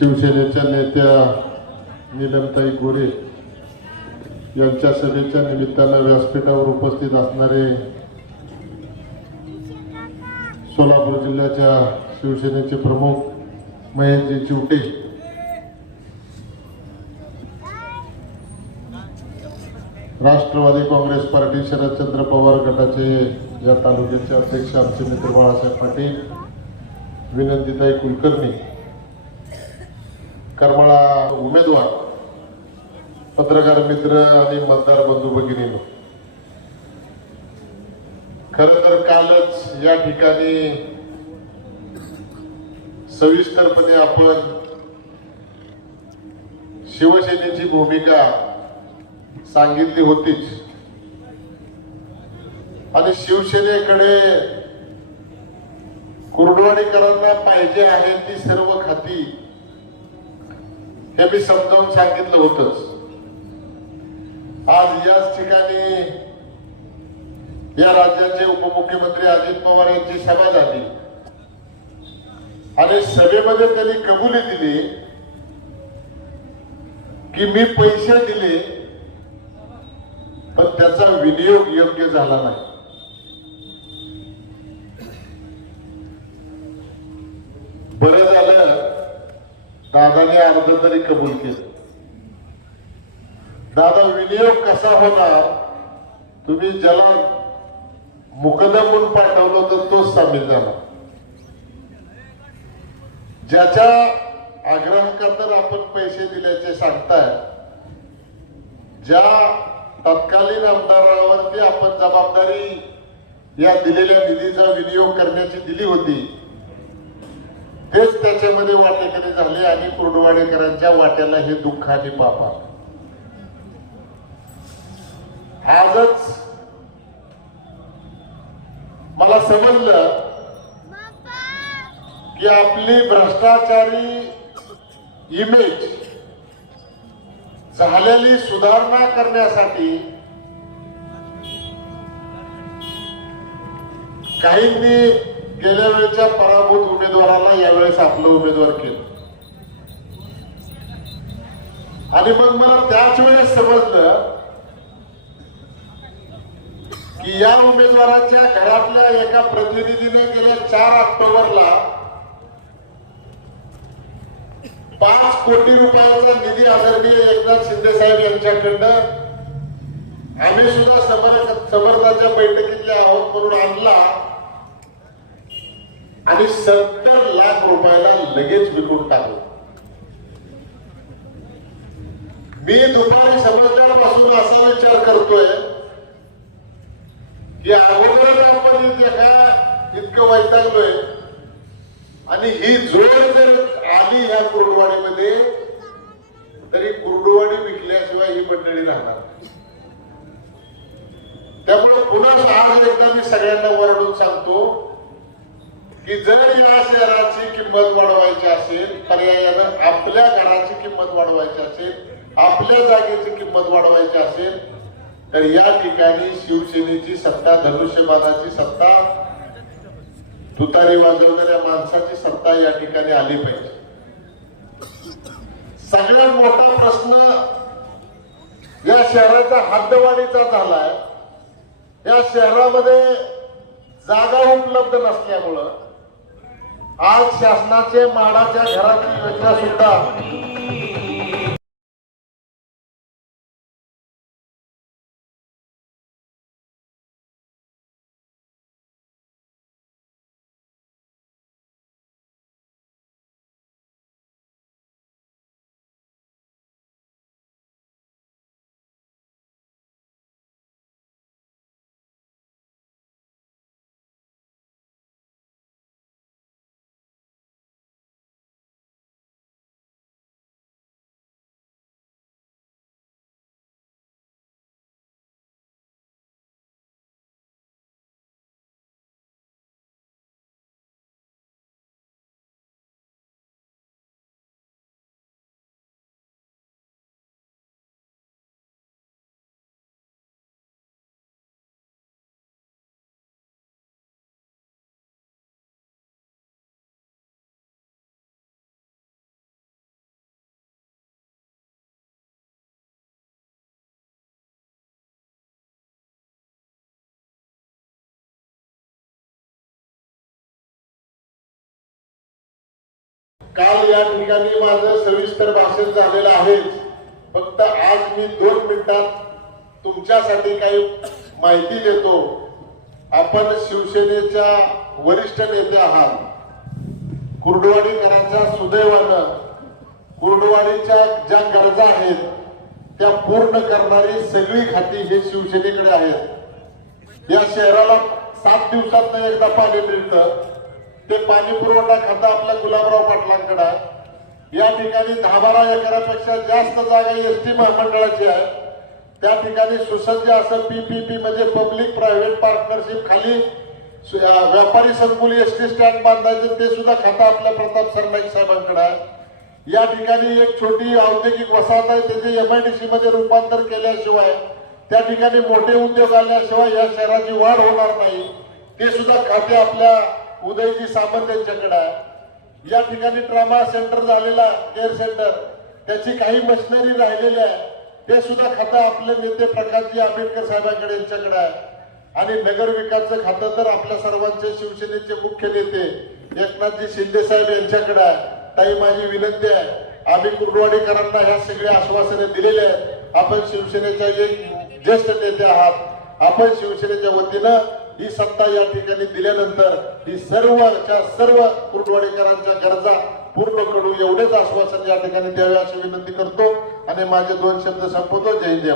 शिवसेनेच्या नेत्या नीलमताई गोरे यांच्या सभेच्या निमित्तानं व्यासपीठावर उपस्थित असणारे सोलापूर जिल्ह्याच्या शिवसेनेचे प्रमुख महेशजी चिवटे. राष्ट्रवादी काँग्रेस पार्टी शरदचंद्र पवार गटाचे या तालुक्याचे अध्यक्ष आमचे मित्र बाळासाहेब पाटील विनंतीताई कुलकर्णी करमाळा उमेदवार पत्रकार मित्र आणि मतदार बंधू भगिनी खर तर कालच या ठिकाणी सविस्तरपणे आपण शिवसेनेची भूमिका सांगितली होतीच. आणि शिवसेनेकडे कुर्डवाडीकरांना पाहिजे आहे ती सर्व खाती हे मी समजावून सांगितलं होतच. आज याच ठिकाणी या राज्याचे उपमुख्यमंत्री अजित पवार यांची सभा झाली. आणि सभेमध्ये त्यांनी कबुली दिली की मी पैसे दिले पण त्याचा विनियोग योग्य झाला नाही. बरं झालं दादाने अर्ध तरी कबूल केलं. दादा विनियोग कसा होणार? तुम्ही ज्याला मुकदमून पाठवलं तर तोच सामील झाला. ज्याच्या आग्रहाखातर आपण पैसे दिल्याचे सांगताय ज्या तत्कालीन आमदारावरती आपण जबाबदारी या दिलेल्या निधीचा विनियोग करण्याची दिली होती हेच त्याच्यामध्ये वाटेकरी झाले आणि कुर्डवाडेकरांच्या वाट्याला हे दुःख पापा आजच मला समजलं की आपली भ्रष्टाचारी इमेज झालेली सुधारणा करण्यासाठी काहींनी गेल्या वेळेच्या पराभूत उमेदवाराला यावेळेस आपलं उमेदवार केलं. आणि मग मला त्याच वेळेस समजलं की या उमेदवाराच्या घरातल्या एका प्रतिनिधीने गेल्या चार ऑक्टोबरला पाच कोटी रुपयाचा निधी आदरणीय एकनाथ शिंदे साहेब यांच्याकडनं आम्ही सुद्धा समर समर्थाच्या बैठकीतले आहोत म्हणून आणला. आणि सत्तर लाख रुपयाला लगेच विकून टाकलं मी दुपारी समजल्यापासून असा विचार करतोय की अगोदरच आपण इथे का इतकं वैतागलोय. आणि ही जोड जर आली ह्या कुर्डवाडीमध्ये तरी कुर्डवाडी विकल्याशिवाय ही मंडळी राहणार. त्यामुळे पुन्हा आज एकदा मी सगळ्यांना की जर या शहराची किंमत वाढवायची असेल पर्यायानं आपल्या घराची किंमत वाढवायची असेल आपल्या जागेची किंमत वाढवायची असेल तर या ठिकाणी शिवसेनेची सत्ता धनुष्यबाणाची सत्ता तुतारी वाजवणाऱ्या माणसाची सत्ता या ठिकाणी आली पाहिजे. सगळ्यात मोठा प्रश्न या शहराचा हद्दवाढीचा झालाय. या शहरामध्ये जागा उपलब्ध नसल्यामुळं आज शासनाचे माडाच्या घराची योजना सुद्धा काल या ठिकाणी माझं सविस्तर भाषण झालेलं आहे. फक्त आज मी दोन मिनिटात तुमच्यासाठी काही माहिती देतो. आपण शिवसेनेच्या वरिष्ठ नेते आहात. कुर्डवाडीकरांच्या सुदैवानं कुर्डवाडीच्या ज्या गरजा आहेत त्या पूर्ण करणारी सगळी खाती हे शिवसेनेकडे आहेत. या शहराला सात दिवसात एकदा पाणी मिळतं. ते पाणी पुरवठा खातं आपल्या गुलाबराव पाटलांकडे आहे. या ठिकाणी दहा बारा एकरापेक्षा जास्त जागा एस टी महामंडळाची आहे. त्या ठिकाणी सुसज्ज असं पीपीपी म्हणजे पब्लिक प्रायव्हेट पार्टनरशिप खाली व्यापारी संकुल एस टी स्टँड बांधायचं ते सुद्धा खातं आपल्या प्रताप सरनाईक साहेबांकडे आहे. या ठिकाणी एक छोटी औद्योगिक वसाहत आहे त्याचे एमआयडीसी मध्ये रूपांतर केल्याशिवाय त्या ठिकाणी मोठे उद्योग आल्याशिवाय या शहराची वाढ होणार नाही. ते सुद्धा खाते आपल्या उदयजी सामंत यांच्याकडे आहे. या ठिकाणी ट्रामा सेंटर झालेला केअर सेंटर. त्याची काही मशिनरी राहिलेली आहे. ते सुद्धा खातं आपले नेते प्रकाशजी आंबेडकर साहेबांकडे यांच्याकडे आहे. आणि नगर विकासचं खातं तर आपल्या सर्वांचे शिवसेनेचे मुख्य नेते एकनाथजी शिंदे साहेब यांच्याकडे आहे. ताई माझी विनंती आहे आम्ही कुर्डवाडीकरांना ह्या सगळ्या आश्वासने दिलेले आहेत. आपण शिवसेनेच्या एक ज्येष्ठ नेते आहात. आपण शिवसेनेच्या वतीनं ही सत्ता या ठिकाणी दिल्यानंतर ही सर्वच्या सर्व कुर्डवाडीकरांच्या गरजा पूर्ण करू एवढेच आश्वासन या ठिकाणी द्यावे अशी विनंती करतो. आणि माझे दोन शब्द संपवतो. जय जय